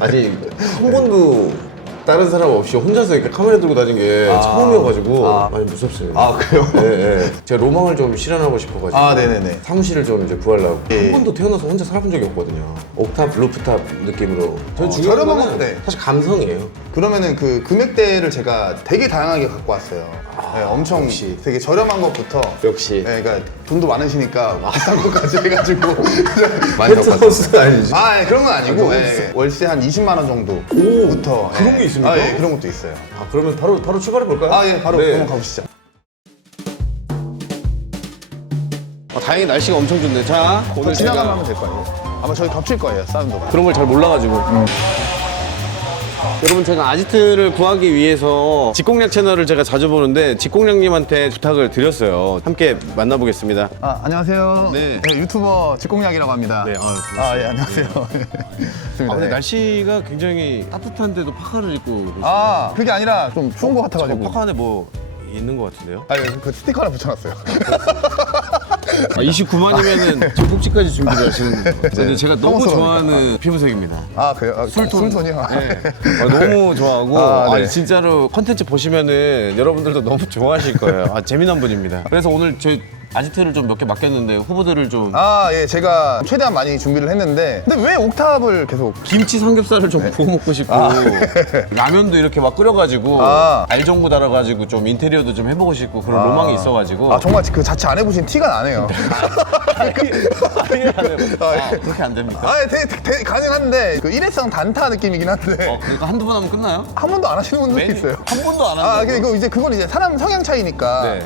아니 한 번도 다른 사람 없이 혼자서 이렇게 카메라 들고 다닌 게 아. 처음이어가지고 아. 많이 무섭습니다. 아, 그래요? 네, 네. 제가 로망을 좀 실현하고 싶어가지고 아, 네네네. 사무실을 좀 이제 구하려고 예. 한 번도 태어나서 혼자 살아본 적이 없거든요. 옥탑, 루프탑 느낌으로. 전 어, 중요한 저렴한 거는 건 네. 사실 감성이에요. 그러면은 그 금액대를 제가 되게 다양하게 갖고 왔어요. 네, 엄청. 되게 저렴한 것부터. 역시 네, 그러니까 돈도 많으시니까 비싼 것까지 해가지고 많이 펜트하우스가 아니지. 아, 예, 그런 건 아니고 너무 예. 월세 한 20만 원 정도부터 그런 예. 게 있습니까? 아, 예, 그런 것도 있어요. 아 그러면 바로 바로 출발해 볼까요? 아, 예, 바로 네. 한번 가보시죠. 아, 다행히 날씨가 엄청 좋네. 자 오늘 지나가면 하면 될 거 아니에요? 아마 저희 겹칠 거예요, 사운드가. 그런 걸 잘 몰라가지고. 여러분 제가 아지트를 구하기 위해서 직공략 채널을 제가 자주 보는데 직공략님한테 부탁을 드렸어요. 함께 만나보겠습니다. 아, 안녕하세요. 네. 유튜버 직공약이라고 합니다. 네, 아유, 아, 예, 안녕하세요. 아 좋습니다. 근데 네. 날씨가 굉장히 따뜻한데도 파카를 입고. 아, 그게 아니라 좀 추운 것저 같아가지고. 파카 안에 뭐 있는 것 같은데요? 아, 예, 그 스티커 하나 붙여놨어요. 아, 29만이면은 제복지까지 준비를 하시는 거예요. 근데 제가 너무. 좋아하는 피부색입니다. 아, 그래요? 아, 술톤. 술톤이요? 네. 아, 너무 좋아하고 아, 아, 네. 진짜로 컨텐츠 보시면은 여러분들도 너무 좋아하실 거예요. 아, 재미난 분입니다. 그래서 오늘 저희 아지트를 좀 몇 개 맡겼는데 후보들을 좀 아, 예, 제가 최대한 많이 준비를 했는데. 근데 왜 옥탑을 계속. 김치 삼겹살을 좀 구워 먹고 싶고 아. 라면도 이렇게 막 끓여가지고 아. 알전구 달아가지고 좀 인테리어도 좀 해보고 싶고 그런 로망이 있어가지고 아, 정말 그 자체 안 해보신 티가 나네요. 아예 안 해요. 아, 그렇게 안 됩니까? 아, 예, 되게, 되게 가능한데. 그 일회성 단타 느낌이긴 한데. 어, 그러니까 한두 번 하면 끝나요? 한 번도 안 하시는 분들도 있어요. 한 번도 안 아, 한다고? 근데 이거 이제 그건 이제 사람 성향 차이니까. 네.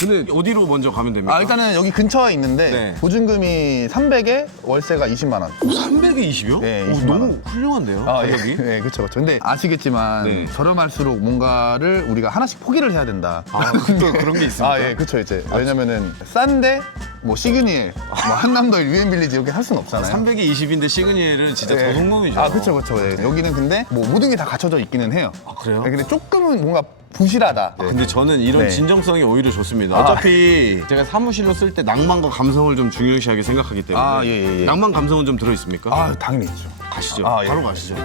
근데 어디로 먼저 가면 됩니까? 아, 일단은 여기 근처에 있는데 네. 보증금이 300에 월세가 20만 원. 320이요? 네, 오, 20만 너무 원. 훌륭한데요? 아, 예. 가격이? 네, 그렇죠, 그렇죠. 근데 아시겠지만 네. 저렴할수록 뭔가를 우리가 하나씩 포기를 해야 된다. 아, 또 그런 게 있습니까? 아, 예, 그렇죠, 이제. 왜냐면은 싼데 뭐 시그니엘, 뭐 한남더 유엔빌리지 이렇게 할 수는 없잖아요. 320인데 시그니엘은 진짜 예. 저성공이죠. 아, 그렇죠, 그렇죠. 예. 여기는 근데 뭐 모든 게 다 갖춰져 있기는 해요. 아, 그래요? 예, 근데 조금은 뭔가 부실하다. 아, 근데 저는 이런 네. 진정성이 오히려 좋습니다. 아. 어차피 제가 사무실로 쓸 때 낭만과 감성을 좀 중요시하게 생각하기 때문에 아, 예, 예, 예. 낭만 감성은 좀 들어 있습니까? 아, 당연히 있죠. 가시죠. 아, 예. 바로 가시죠.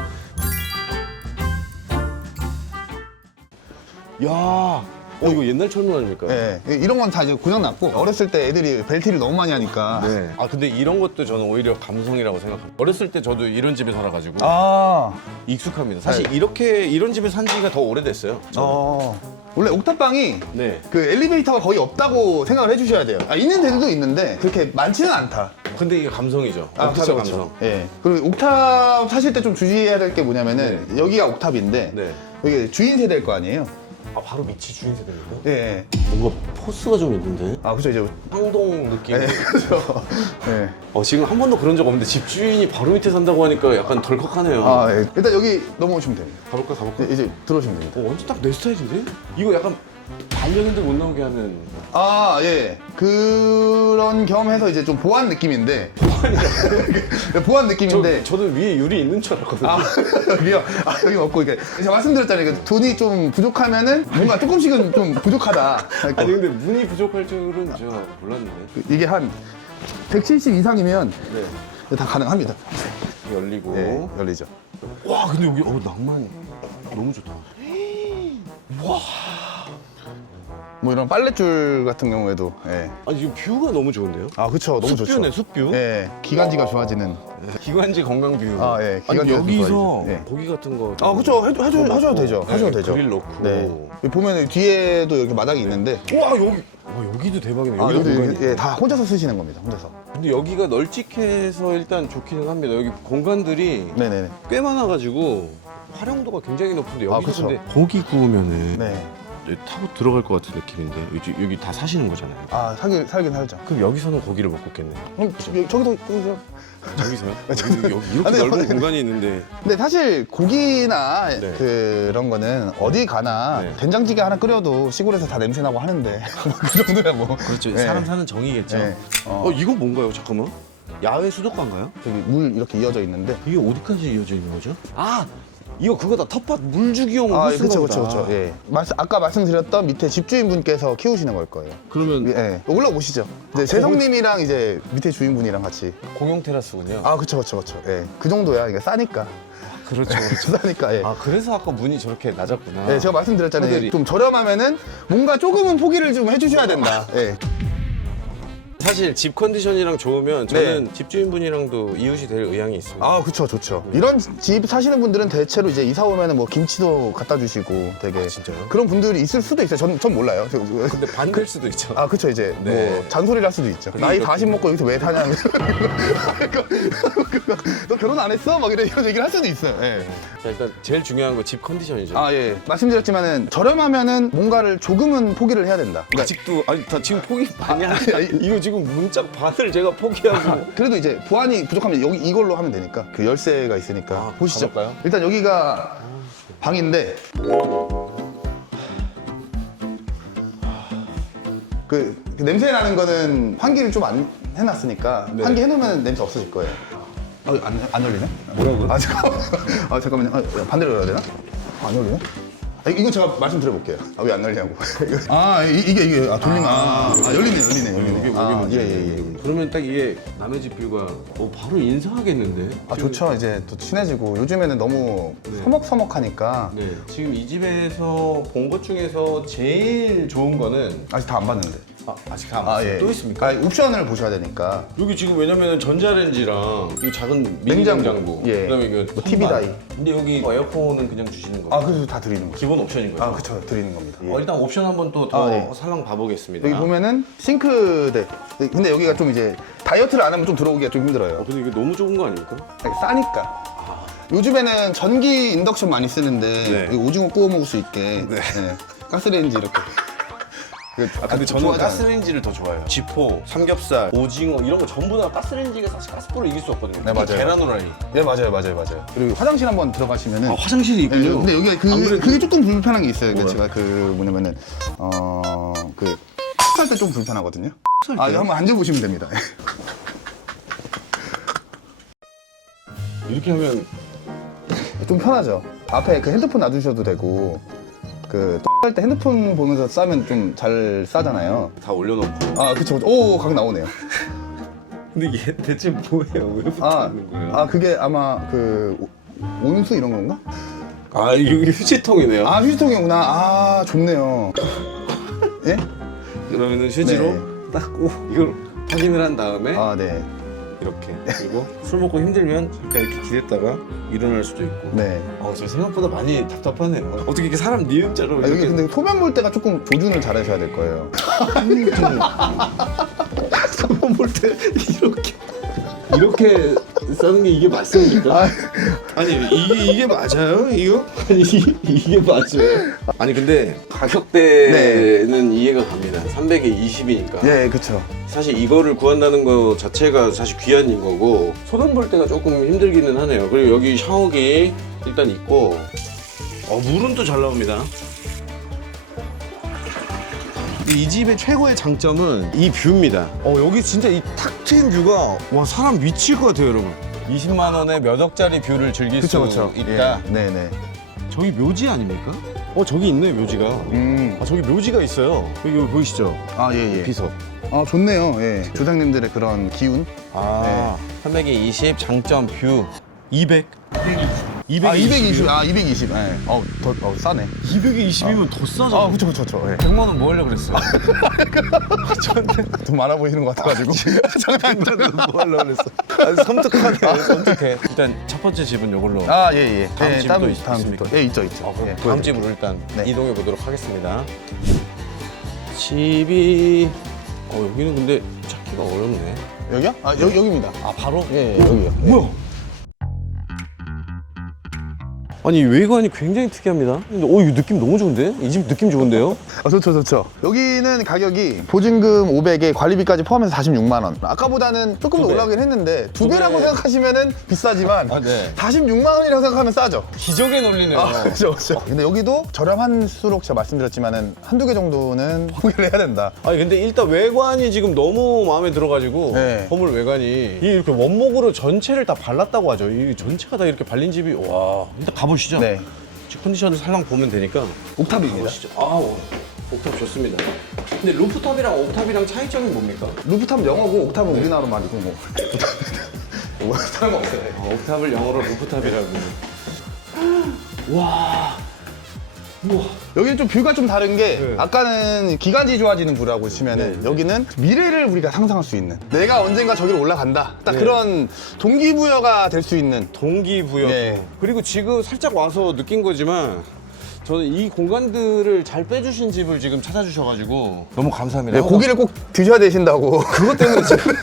야, 어 이거 옛날 철문 아닙니까? 예, 이런 건 다 이제 고장 났고 어렸을 때 애들이 벨티를 너무 많이 하니까. 네. 아 근데 이런 것도 저는 오히려 감성이라고 생각합니다. 어렸을 때 저도 이런 집에 살아가지고 아, 익숙합니다. 사실 네. 이렇게 이런 집에 산 지가 더 오래됐어요. 어. 원래 옥탑방이 네. 그 엘리베이터가 거의 없다고 생각을 해주셔야 돼요. 아, 있는 데도 있는데 그렇게 많지는 않다. 근데 이게 감성이죠. 아, 옥탑의 그쵸, 감성. 그쵸. 예. 그리고 옥탑 사실 때 좀 주의해야 될 게 뭐냐면은 여기가 옥탑인데 네. 여기 주인 세대일 거 아니에요. 아 바로 밑이 주인 세대입니까? 예. 예. 뭔가 포스가 좀 있는데. 아, 그죠 이제. 상동 느낌. 예, 그죠. 예. 어, 지금 한 번도 그런 적 없는데 집주인이 바로 밑에 산다고 하니까 약간 덜컥하네요. 아, 예. 일단 여기 넘어오시면 됩니다. 가볼까 가볼까. 예, 이제 들어오시면 됩니다. 어, 완전 딱 내 스타일인데? 이거 약간 반려견들 못 나오게 하는. 아, 예. 그런 겸해서 이제 좀 보안 느낌인데. 보안 저, 느낌인데. 저는 위에 유리 있는 줄 알았거든요. 아, 그게요? 아, 여기 없고, 이게. 제가 말씀드렸잖아요. 그 돈이 좀 부족하면은 뭔가 조금씩은 좀 부족하다. 아니 근데 문이 부족할 줄은 저 몰랐는데. 이게 한 170 이상이면 네. 다 가능합니다. 열리고. 네, 열리죠. 와 근데 여기 어 낭만 너무 좋다. 뭐 이런 빨랫줄 같은 경우에도, 예. 아니 지금 뷰가 너무 좋은데요? 아, 그쵸. 너무 좋죠. 숲뷰네 숲뷰. 예. 기관지가 좋아지는. 기관지 건강 뷰. 아, 예. 아니 기관지가 좀 여기서 좋아지죠. 예. 고기 같은 거. 아, 그쵸. 해도, 구워 하셔도 되죠. 네, 하셔도 되죠. 그릴 넣고. 네. 여기 보면 뒤에도 이렇게 마당이 있는데. 와 여기. 와 여기도 대박이네. 아, 여기도 여기도 공간이. 이게, 예, 다 혼자서 쓰시는 겁니다. 혼자서. 근데 여기가 널찍해서 일단 좋기는 합니다. 여기 공간들이 네네네. 꽤 많아가지고 활용도가 굉장히 높은데 아, 여기서 그쵸. 근데 고기 구우면은 네. 여기 타고 들어갈 것 같은 느낌인데 여기, 여기 다 사시는 거잖아요. 아, 살긴, 살긴 살죠. 그럼 여기서는 고기를 못 굽겠네요. 그럼 저기, 저기도, 저기도. 저기서요? 여기, 여기 이렇게 아, 근데 넓은 여기- 공간이 있는데 근데 사실 고기나 네. 그런 거는 어디 가나 네. 된장찌개 하나 끓여도 시골에서 다 냄새 나고 하는데 그 정도야 뭐. 그렇죠. 네. 사람 사는 정이겠죠. 네. 어. 어, 이건 뭔가요? 잠깐만. 야외 수도관가요? 저기 물 이렇게 이어져 있는데 이게 어디까지 이어져 있는 거죠? 아 이거 그거다 텃밭 물주기용 아, 호스인가 그쵸, 보다. 그쵸, 그쵸. 예. 말, 아까 말씀드렸던 밑에 집주인분께서 키우시는 걸 거예요. 그러면 예. 올라오시죠. 이제 재성님이랑 이제 밑에 주인분이랑 같이. 공용 테라스군요. 아, 그쵸, 그쵸, 그쵸. 예. 그 정도야. 이게 싸니까. 그렇죠. 싸니까, 예. 아 그래서 아까 문이 저렇게 낮았구나. 네, 제가 말씀드렸잖아요. 모델이. 좀 저렴하면은 뭔가 조금은 포기를 좀 해주셔야 된다. 예. 사실 집 컨디션이랑 좋으면 저는 집주인분이랑도 이웃이 될 의향이 있습니다. 아, 그쵸, 좋죠. 이런 집 사시는 분들은 대체로 이제 이사 오면은 뭐 김치도 갖다 주시고 되게. 아, 진짜요? 그런 분들이 있을 수도 있어요. 전, 전 몰라요. 저- 근데 반될 수도 있죠. 아, 그쵸, 이제 네. 뭐 잔소리를 할 수도 있죠. 나이 이렇게. 40 먹고 여기서 왜 사냐면. 너 결혼 안 했어? 막 이런 얘기를 할 수도 있어요. 예. 자 일단 제일 중요한 거 집 컨디션이죠. 아, 예. 말씀드렸지만은 저렴하면은 뭔가를 조금은 포기를 해야 된다. 그러니까 아직도 아니 다 지금 포기 많이 하니까 아니, 이거 지금 문짝 반을 제가 포기하고 그래도 이제 보안이 부족하면 여기 이걸로 하면 되니까 그 열쇠가 있으니까 아, 보시죠. 가볼까요? 일단 여기가 방인데 그, 그 냄새 나는 거는 환기를 좀 안 해놨으니까 네. 환기 해놓으면 냄새 없어질 거예요. 아, 안, 안 열리네? 뭐라고요? 아 잠깐만. 아 잠깐만요. 아, 반대로 열어야 되나? 안 열리네? 아, 이건 제가 말씀드려볼게요. 아, 왜 안 열리냐고. 아, 이, 게 이게, 아, 돌리면, 아, 아, 열리네, 열리네, 열리네. 여기 여기 아. 예, 예, 예. 그러면 딱 이게 남의 집 뷰가 어, 바로 인사하겠는데? 아 좋죠 이제 또 친해지고 요즘에는 너무 네. 서먹서먹하니까 네 지금 이 집에서 본 것 중에서 제일 좋은 거는 아직 다 안 봤는데 아, 아직 다안 아, 봤어요. 예. 또 있습니까? 아, 옵션을 보셔야 되니까 여기 지금 왜냐면은 전자레인지랑 이 작은 미니 냉장고. 냉장고, 예. 그다음에 이거 뭐 TV 선반. 다이. 근데 여기 뭐 에어컨은 그냥 주시는 거예요? 아 그래서 다 드리는 거죠 기본 옵션인 거예요? 아 그쵸 드리는 겁니다 예. 어, 일단 옵션 한번 또 더 아, 예. 살랑 봐보겠습니다. 여기 보면은 싱크대 근데 여기가 좀 이제 다이어트를 안 하면 좀 들어오기가 좀 힘들어요 어, 근데 이게 너무 좁은 거 아닙니까? 싸니까 요즘에는 전기 인덕션 많이 쓰는데 네. 여기 오징어 구워 먹을 수 있게 네. 가스레인지 이렇게 그 아, 근데 저는. 가스레인지를 더 좋아해요. 지포, 삼겹살, 오징어 이런 거 전부 다 가스레인지가 사실 가스불을 이길 수 없거든요. 네, 맞아요. 계란 후라이. 네 맞아요 맞아요 맞아요 그리고 화장실 한번 들어가시면은 아, 화장실이 네, 근데 여기가 그, 안 그래도- 그게 조금 불편한 게 있어요. 그러니까 뭐요? 제가 그 뭐냐면은 어그 할때 좀 불편하거든요. 아 이거 한번 앉아보시면 됩니다. 이렇게 하면 좀 편하죠. 앞에 그 핸드폰 놔두셔도 되고 그 할 때 핸드폰 보면서 싸면 좀 잘 싸잖아요. 다 올려놓고. 아 그쵸 그쵸. 오 각 나오네요. 근데 이게 대체 뭐예요? 왜 아, 있는 거예요? 아 그게 아마 그 오- 온수 이런 건가? 아, 이게 휴지통이네요. 아 휴지통이구나. 아 좋네요. 예? 그러면은 휴지로 네. 닦고 이걸 확인을 한 다음에 아 네. 이렇게 그리고 술 먹고 힘들면 잠깐 이렇게 기댔다가 일어날 수도 있고. 네. 아, 저 생각보다 많이 답답하네요. 어떻게 이렇게 사람 니은자로 아, 여기 이렇게 근데 소변 볼 때가 조금 조준을 잘 하셔야 될 거예요. 소변 볼때 이렇게 이렇게 싸는 게 이게 맞습니까? 아, 아니 이게 이게 맞아요? 이거? 아니 이게, 이게 맞아요? 아니 근데 가격대는 이해가 갑니다. 300에 20이니까 예, 그쵸. 사실 이거를 구한다는 거 자체가 사실 귀한 거고 소변 볼 때가 조금 힘들기는 하네요. 그리고 여기 샤워기 일단 있고 어, 물은 또 잘 나옵니다. 이 집의 최고의 장점은 이 뷰입니다. 어, 여기 진짜 이 탁 트인 뷰가 와 사람 미칠 것 같아요, 여러분. 20만 원에 몇 억짜리 뷰를 즐길 그쵸, 수 그쵸. 있다. 예, 네네. 저기 묘지 아닙니까? 어, 저기 있네 묘지가. 음. 아, 저기 묘지가 있어요. 여기 보이시죠? 아, 예, 예. 비석. 아, 좋네요. 예. 조상님들의 그런 기운. 아, 300에 20 장점 뷰 200. 200. 아, 220. 아, 220. 예. 어, 더, 어, 싸네. 200에 20이면 더 싸잖아. 아, 그쵸, 그쵸, 그쵸. 예. 100만 원 뭐 하려고 그랬어요? 돈 많아 보이시는 것 같아가지고. 장난감. 뭐 하려고 그랬어? 아, 섬뜩하네. 섬뜩해. 일단 첫 번째 집은 이걸로. 아, 예, 예. 다음 예, 집도 있- 다음 있습니까? 집도. 예, 있죠, 있죠. 아, 그럼 예, 다음. 집으로 일단 네. 이동해 보도록 하겠습니다. 집이 어 여기는 근데 찾기가 어렵네. 여기요? 아, 여기, 여기입니다. 아 바로? 예, 예, 여기요. 예. 뭐야? 아니 외관이 굉장히 특이합니다. 근데 어 이거 느낌 너무 좋은데? 이 집 느낌 좋은데요? 아, 좋죠, 좋죠. 여기는 가격이 보증금 500에 관리비까지 포함해서 46만 원. 아까보다는 조금 더 배. 올라가긴 했는데 두두 배라고 배. 생각하시면은 비싸지만 아, 네. 46만 원이라고 생각하면 싸죠. 기적의 논리네요. 아, 그렇죠, 그렇죠. 근데 여기도 저렴한수록 제가 말씀드렸지만은 한두 개 정도는 포기를 해야 된다. 아니 근데 일단 외관이 지금 너무 마음에 들어가지고 네. 건물 외관이 이 이렇게 원목으로 전체를 다 발랐다고 하죠. 이 전체가 다 이렇게 발린 집이 와 일단 가보죠. 가보시죠. 네. 지금 컨디션을 살랑 보면 되니까. 옥탑입니다. 가보시죠. 아우, 옥탑 좋습니다. 근데 루프탑이랑 옥탑이랑 차이점이 뭡니까? 루프탑 영어고 옥탑은 우리나라 말이고 뭐. 뭐 상관없어요. 아, 옥탑을 영어로 루프탑이라고. 와. 여기는 좀 뷰가 좀 다른 게 네. 아까는 기관지 좋아지는 뷰라고 치면은 네. 여기는 미래를 우리가 상상할 수 있는 내가 언젠가 저기로 올라간다 딱 네. 그런 동기부여가 될 수 있는 동기부여. 네. 그리고 지금 살짝 와서 느낀 거지만 저는 이 공간들을 잘 빼주신 집을 지금 찾아주셔가지고 너무 감사합니다. 네, 고기를 꼭 드셔야 되신다고 그것 때문에 지금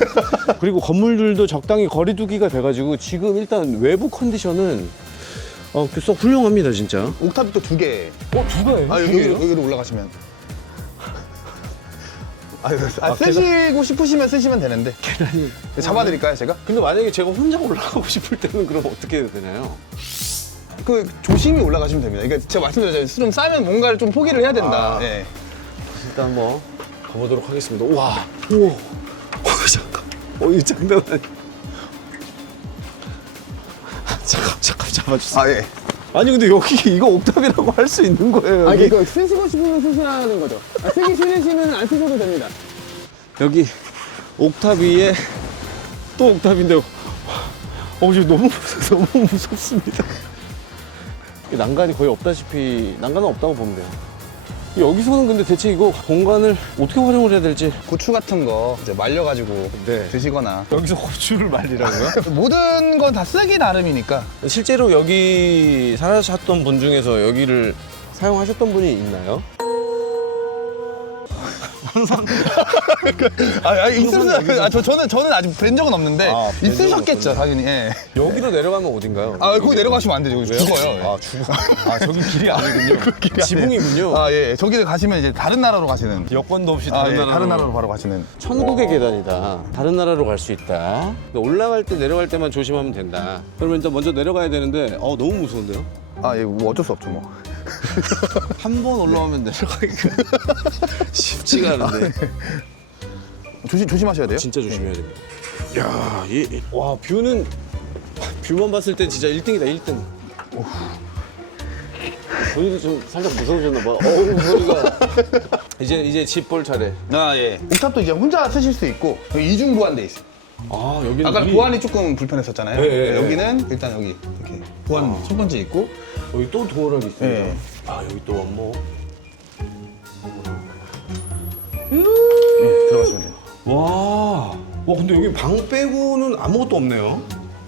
그리고 건물들도 적당히 거리두기가 돼가지고 지금 일단 외부 컨디션은 어, 썩 훌륭합니다 진짜. 옥탑이 또 두 개. 어, 두 개예요? 아, 여기, 여기로 올라가시면. 아, 아, 쓰시고 싶으시면 쓰시면 되는데. 계단이. 잡아드릴까요, 제가? 근데 만약에 제가 혼자 올라가고 싶을 때는 그럼 어떻게 해야 되나요? 그 조심히 올라가시면 됩니다. 그러니까 제가 말씀드렸잖아요. 좀 싸면 뭔가를 좀 포기를 해야 된다. 아. 네. 일단 한번 가보도록 하겠습니다. 와, 우와, 어, 잠깐, 어, 이거 장난 아니. 잠깐, 잠깐 잡아주세요. 아, 예. 아니 근데 여기 이거 옥탑이라고 할 수 있는 거예요. 아, 여기, 이거 쓰시고 싶으면 쓰시라는 거죠. 아, 쓰기 싫으시면 안 쓰셔도 됩니다. 여기 옥탑 위에 또 옥탑인데, 어 지금 너무 무서, 너무 무섭습니다. 이 난간이 거의 없다시피 난간은 없다고 보면 돼요. 여기서는 근데 대체 이거 공간을 어떻게 활용을 해야 될지 고추 같은 거 이제 말려가지고 네. 드시거나. 여기서 고추를 말리라고요? 모든 건 다 쓰기 나름이니까. 실제로 여기 살아셨던 분 중에서 여기를 사용하셨던 분이 있나요? 아, 아 아, 저, 저는, 저는 아직 뵌 적은 없는데. 아, 뵌 적은 있으셨겠죠, 없군요. 당연히. 예. 여기로 내려가면 어딘가요? 아, 거기 내려가시면 안 되죠. 여기 죽어요. 예. 아, 죽어. 아, 저기 길이 아니군요. 길이 지붕이군요. 아, 예. 저기 가시면 이제 다른 나라로 가시는. 여권도 없이 아, 다른 예. 나라로. 다른 나라로 바로 가시는. 천국의 계단이다. 다른 나라로 갈 수 있다. 근데 올라갈 때 내려갈 때만 조심하면 된다. 그러면 일단 먼저 내려가야 되는데, 어 너무 무서운데요? 아, 예. 뭐 어쩔 수 없죠, 뭐. 한 번 올라오면 내려가기가 쉽지가 않은데. 조심, 조심하셔야 돼요. 진짜 조심해야 됩니다. 야, 이, 와 뷰는 뷰만 봤을 때 진짜 1등이다 1등. 본인도 좀 살짝 무서우셨나 봐. 어우 소리가. 이제 이제 집 볼 차례. 아, 예. 옥탑도 이제 혼자 쓰실 수 있고, 이중 보완돼 있어요. 아 여기는 아까 이- 보안이 조금 불편했었잖아요. 예, 예, 예. 여기는 일단 여기 이렇게 보안 첫 번째 있고, 여기 또 도어락이 있습니다. 예. 아 여기 또 원목. 예, 들어가시면 돼요. 와. 와 근데 여기 방 빼고는 아무것도 없네요.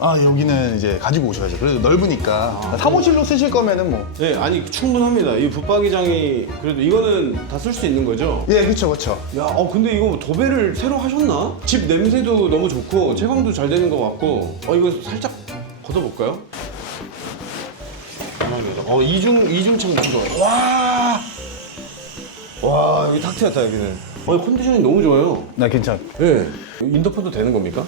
아, 여기는 이제 가지고 오셔야죠. 그래도 넓으니까. 사무실로 쓰실 거면은 뭐. 네, 아니 충분합니다. 이 붙박이장이 그래도 이거는 다 쓸 수 있는 거죠? 예, 그쵸, 그쵸. 야, 어 근데 이거 도배를 새로 하셨나? 집 냄새도 너무 좋고 채광도 잘 되는 것 같고. 어 이거 살짝 걷어볼까요? 어 이중 이중창 들어. 와. 와 여기 탁 트였다 여기는. 어 컨디션이 너무 좋아요. 나 괜찮. 예. 인터폰도 되는 겁니까?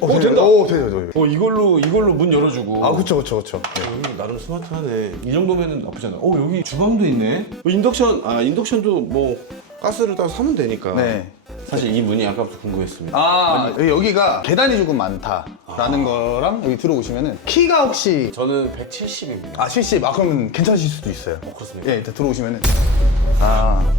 오, 어, 된다. 오, 돼요, 돼요. 어 이걸로 이걸로 문 열어주고. 아, 그쵸, 그쵸, 그쵸. 예. 여기 나름 스마트하네. 이 정도면은 나쁘지 않아. 어 여기 주방도 있네. 어, 인덕션 아 인덕션도 뭐 가스를 다 사면 되니까. 네. 사실 이 문이 아까부터 궁금했습니다. 아, 여기- 여기가 계단이 조금 많다라는 거랑 여기 들어오시면은 키가 혹시 저는 170입니다. 아 70, 아 그러면 괜찮으실 수도 있어요. 어, 그렇습니까? 예, 일단 들어오시면은 아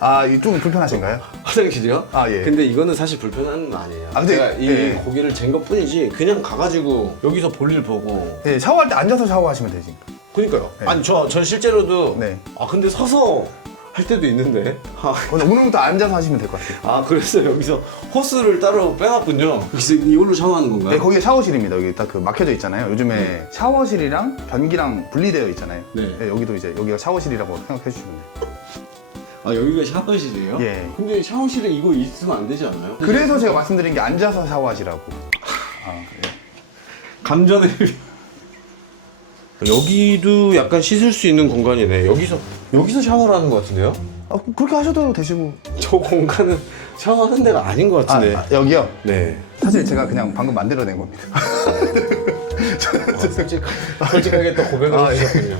아, 이게 좀 불편하신가요? 화장실이요? 아, 예. 근데 이거는 사실 불편한 건 아니에요. 아, 근데- 제가 이 예. 고기를 잰 것 뿐이지 그냥 가가지고 여기서 볼일 보고. 예, 샤워할 때 앉아서 샤워하시면 되지. 그니까요. 네. 아니 저, 저 실제로도. 네. 아 근데 서서 할 때도 있는데. 아, 오늘 오늘부터 앉아서 하시면 될 것 같아요. 아 그래서 여기서 호스를 따로 빼놨군요. 그래서 이걸로 샤워하는 건가요? 네, 거기에 샤워실입니다. 여기 딱 그 막혀져 있잖아요. 요즘에 샤워실이랑 변기랑 분리되어 있잖아요. 네. 예, 여기도 이제 여기가 샤워실이라고 생각해 주시면 돼요. 아 여기가 샤워실이에요? 예. 근데 샤워실에 이거 있으면 안 되지 않아요? 그래서 제가 말씀드린 게 앉아서 샤워하시라고. 아, 예. 감전의 여기도 약간 씻을 수 있는 공간이네. 여기서 여기서 샤워를 하는 것 같은데요? 아, 그렇게 하셔도 되시고. 저 공간은 샤워하는 데가 아닌 것 아, 같은데. 아, 여기요? 네. 사실 제가 그냥 방금 만들어낸 겁니다. 아, 솔직, 솔직하게 또 고백을 아, 예. 하셨군요.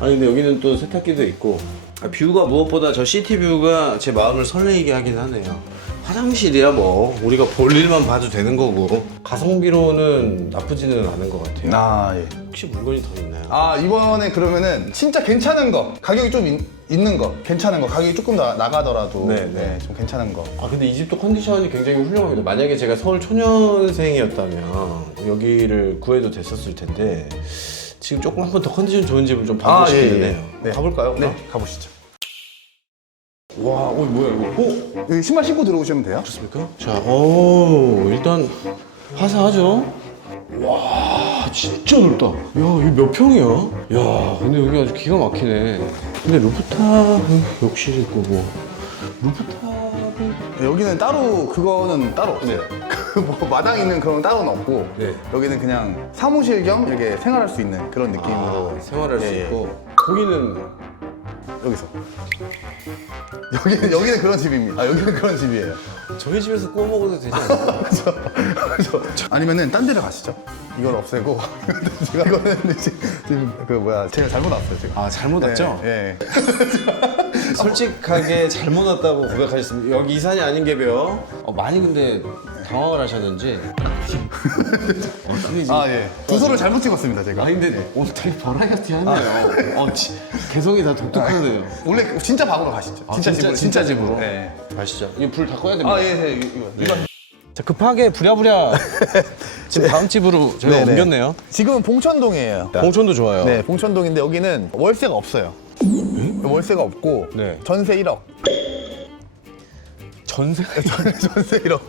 아니 근데 여기는 또 세탁기도 있고 아, 뷰가 무엇보다 저 시티 뷰가 제 마음을 설레이게 하긴 하네요. 화장실이야 뭐 우리가 볼 일만 봐도 되는 거고 가성비로는 나쁘지는 않은 것 같아요. 아 예. 혹시 물건이 더 있나요? 아 이번에 그러면은 진짜 괜찮은 거 가격이 좀 있, 있는 거 괜찮은 거 가격이 조금 더 나가더라도 네, 네. 좀 괜찮은 거 아 근데 이 집도 컨디션이 굉장히 훌륭합니다. 만약에 제가 서울 초년생이었다면 여기를 구해도 됐었을 텐데 지금 조금 한 번 더 컨디션 좋은 집을 좀 봐보고 아, 싶기는 예, 예. 네. 가볼까요? 네 가보시죠 와, 어 뭐야 이거? 어? 여기 신발 신고 들어오시면 돼요 좋습니까? 자, 오 일단 화사하죠? 와, 진짜 넓다. 야, 이거 몇 평이야? 야, 근데 여기 아주 기가 막히네. 근데 루프탑은 욕실 있고 뭐 루프탑은 여기는 따로 그거는 따로 없어요 그뭐 마당 있는 그런 따로는 없고 네. 여기는 그냥 사무실 겸 이렇게 생활할 수 있는 그런 느낌으로 아, 생활할 수 예, 예. 있고 거기는 여기서 여기는 여기는 그런 집입니다 아 여기는 그런 집이에요 저희 집에서 구워 먹어도 되지 않나요? 그래서 아니면은 딴 데를 가시죠. 이걸 없애고 제가 이거는 이제 지금 그 뭐야 제가 잘못 왔어요 지금. 아 잘못 왔죠? 예. 예. 솔직하게 잘못 왔다고 고백하셨습니다. 여기 이산이 아닌 게벼. 어, 많이 근데 당황을 하셨는지. 어, 근데 이제- 아 예. 주소를 잘못 찍었습니다 제가. 아니 근데 오늘 되게 버라이어티 하네요. 어, 지- 개성이 다 독특하네요. 원래 진짜 방으로 가시죠. 아, 진짜- 진짜 집으로? 네. 아시죠? 이거 불 다 꺼야 됩니다. 아 예, 예 이거. 이거. 자, 급하게 부랴부랴 지금 다음 집으로 저희가 네, 네. 옮겼네요. 지금은 봉천동이에요. 봉천도 좋아요. 네, 봉천동인데 여기는 월세가 없어요. 월세가 없고 네. 전세 1억. 전세 전세 1억.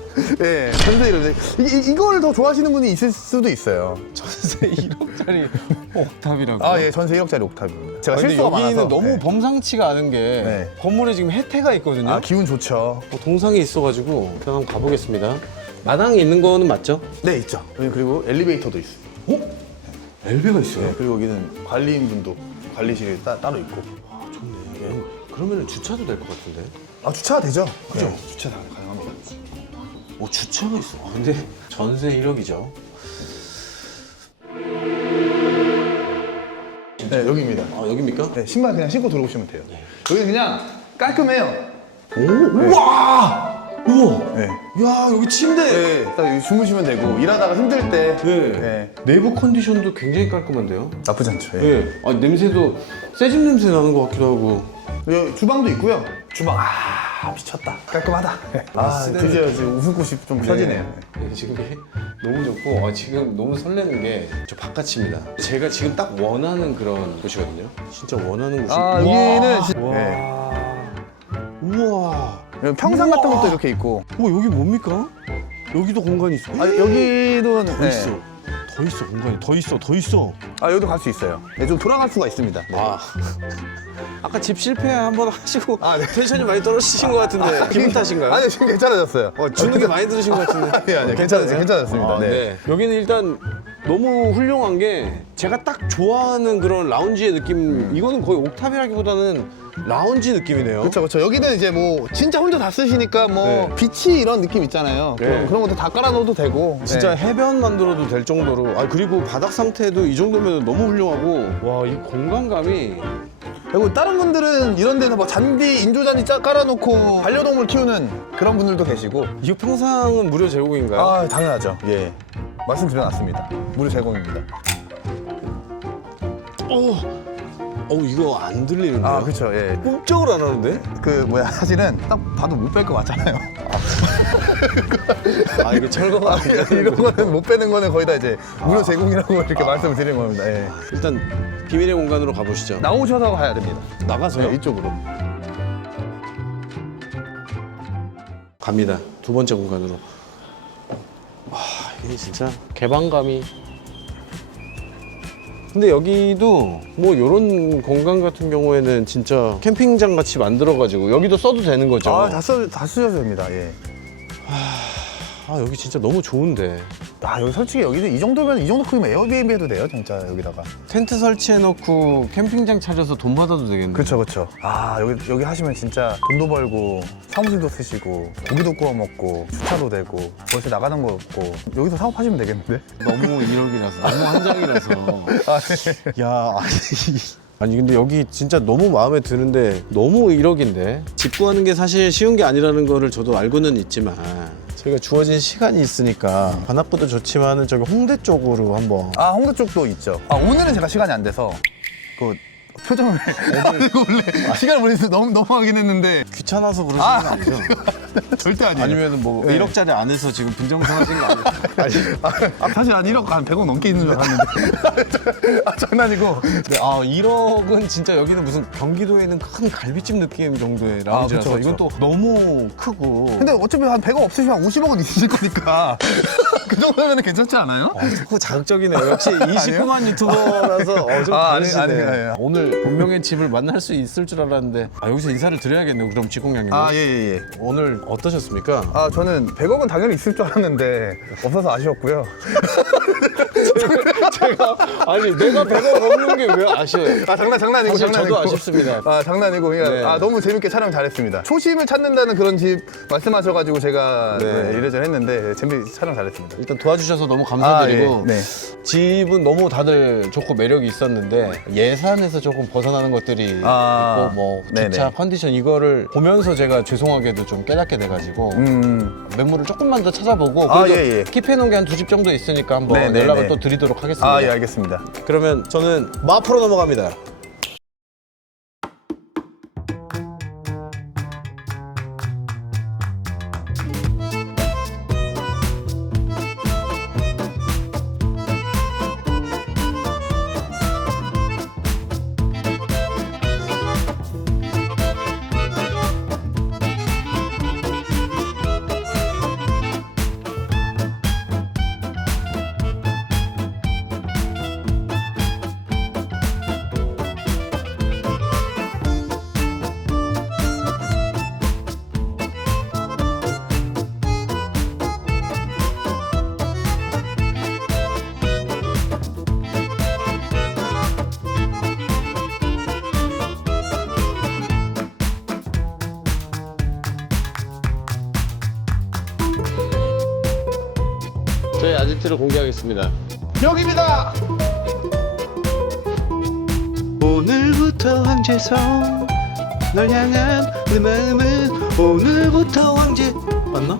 예, 전세 1억. 이, 이걸 더 좋아하시는 분이 있을 수도 있어요. 전세 1억짜리 옥탑이라고. 아, 예, 전세 1억짜리 옥탑입니다. 제가 아, 근데 실수가 여기는 많아서. 너무 네. 범상치가 않은 게 네. 건물에 지금 혜태가 있거든요. 아, 기운 좋죠. 어, 동상이 있어가지고 일단 한번 가보겠습니다. 마당에 있는 거는 맞죠? 네, 있죠. 여기 그리고 엘리베이터도 있어요. 어? 엘베가 있어요. 네, 그리고 여기는 관리인분도 관리실이 따, 따로 있고. 어, 그러면 주차도 될 것 같은데. 아, 주차가 되죠? 그죠? 주차 다 가능합니다. 오 주차가 있어. 아, 근데 전세 1억이죠. 네, 여기입니다. 아 여기입니까? 네, 신발 그냥 신고 들어오시면 돼요. 여기는 그냥 깔끔해요. 오 우와 우와. 네. 야 여기 침대. 네, 딱 여기 주무시면 되고, 일하다가 힘들 때. 네. 네. 내부 컨디션도 굉장히 깔끔한데요. 나쁘지 않죠. 예. 네. 아 냄새도 새집 냄새 나는 것 같기도 하고. 여기 주방도 있고요. 주방, 아, 미쳤다. 깔끔하다. 아, 쓰레기. 드디어 지금 웃음꽃이 좀 펴지네요. 네, 지금 이게 너무 좋고 아, 지금 너무 설레는 게 저 바깥입니다. 제가 지금 딱 원하는 그런 곳이거든요. 진짜 원하는 곳이. 아, 우와. 여기는 진- 와. 네. 우와. 여기 평상 같은 우와. 것도 이렇게 있고. 어 여기 뭡니까? 여기도 공간이 있어. 아, 여기도 더 네. 있어. 더 있어 공간이 더 있어 더 있어. 아, 여기도 갈 수 있어요. 네, 좀 돌아갈 수가 있습니다. 네. 아. 아까 집 실패 한 번 하시고 아, 네. 텐션이 많이 떨어지신 것 같은데 기분 탓인가요? 아니, 지금 괜찮아졌어요. 어, 주는 게 많이 들으신 것 같은데. 아니, 아니, 괜찮았어요. 괜찮았습니다. 아, 네. 네. 여기는 일단 너무 훌륭한 게 제가 딱 좋아하는 그런 라운지의 느낌. 이거는 거의 옥탑이라기보다는 라운지 느낌이네요. 그렇죠, 그렇죠. 여기는 이제 뭐 진짜 혼자 다 쓰시니까 뭐 네. 비치 이런 느낌 있잖아요. 네. 그런, 그런 것도 다 깔아놓어도 되고. 진짜 네. 해변 만들어도 될 정도로. 아 그리고 바닥 상태도 이 정도면 너무 훌륭하고. 와 이 공간감이. 그리고 다른 분들은 이런 데서 뭐 잔디, 인조잔디 짜 깔아놓고 반려동물 키우는 그런 분들도 계시고. 이거 평상은 무료 제공인가요? 아, 당연하죠. 예. 말씀드려놨습니다. 무료 제공입니다. 어, 어 이거 안 들리는데요? 아, 그렇죠. 예. 꼼짝을 안 하는데? 그 뭐야 사실은 딱 봐도 못 뺄 것 같잖아요. 아 이거 철거가 안 되는 이런? 거는 못 빼는 거는 거의 다 이제 무료 제공이라고 이렇게 말씀드리는 겁니다. 예. 일단 비밀의 공간으로 가보시죠. 나오셔서 가야 됩니다. 나가서요? 네, 이쪽으로. 갑니다. 두 번째 공간으로. 와, 이게 진짜 개방감이. 근데 여기도 뭐 이런 공간 같은 경우에는 진짜 캠핑장 같이 만들어가지고 여기도 써도 되는 거죠. 아, 다, 써, 다 쓰셔도 됩니다. 예. 아, 여기 진짜 너무 좋은데. 아, 여기 솔직히 여기는 이 정도면 이 정도 크기면 에어비앤비 해도 돼요, 진짜 여기다가. 텐트 설치해놓고 캠핑장 차려서 돈 받아도 되겠네. 그렇죠, 그렇죠. 아, 여기 여기 하시면 진짜 돈도 벌고 사무실도 쓰시고 고기도 구워 먹고 주차도 되고 월세 나가는 거 없고 여기서 사업하시면 되겠는데? 너무 1억이라서 너무 한 장이라서 아, 네. 야 아니 아니 근데 여기 진짜 너무 마음에 드는데 너무 1억인데 집 구하는 게 사실 쉬운 게 아니라는 거를 저도 알고는 있지만 저희가 주어진 시간이 있으니까 관악구도 좋지만은 저기 홍대 쪽으로 한번 아 홍대 쪽도 있죠. 아 오늘은 제가 시간이 안 돼서 그 표정을 이거 원래 시간을 보내서 너무 넘어가긴 했는데 귀찮아서 그러시는 아, 거 아니죠? 절대 아니에요. 아니면 뭐 네. 1억짜리 안에서 지금 빈정상하신 거 아니에요? 아, 사실 한 1억 한 100억 넘게 있는 줄 알았는데 아 장난이고 네, 아 1억은 진짜 여기는 무슨 경기도에 있는 큰 갈비집 느낌 정도의 라운지라서 아, 그쵸, 이건 또 너무 크고 근데 어차피 한 100억 없으시면 한 50억은 있으실 거니까 그 정도면 괜찮지 않아요? 아, 자극적이네요. 역시 29만 유튜버라서 어, 좀 아, 아니, 다르시네. 아니, 아니, 아니. 오늘 본명의 집을 만날 수 있을 줄 알았는데 아, 여기서 인사를 드려야겠네요. 그럼 지공양님. 아, 예, 예, 예. 오늘 어떠셨습니까? 아, 저는 100억은 당연히 있을 줄 알았는데 없어서 아쉬웠고요. 제가 아니 내가 100억 없는 게 왜 아쉬워요? 아, 장난, 장난이고, 사실 저도 장난이고. 아쉽습니다. 아, 장난이고. 그냥 네. 아, 너무 재밌게 촬영 잘했습니다. 초심을 찾는다는 그런 집 말씀하셔가지고 제가 네. 네, 이래저래 했는데 재밌게 촬영 잘했습니다. 일단 도와주셔서 너무 감사드리고 아, 예. 네. 집은 너무 다들 좋고 매력이 있었는데 예산에서 조금 벗어나는 것들이 아, 있고 뭐 네네. 주차 컨디션 이거를 보면서 제가 죄송하게도 좀 깨닫게 돼가지고 음. 매물을 조금만 더 찾아보고 아, 그래도 예, 예. 킵해놓은 게 한 두 집 정도 있으니까 한번 네네네. 연락을 또 드리도록 하겠습니다. 아, 예, 알겠습니다. 그러면 저는 마포로 넘어갑니다. 아지트를 공개하겠습니다. 여기입니다! 오늘부터 황제성 널 향한 내 마음은 오늘부터 황제 맞나?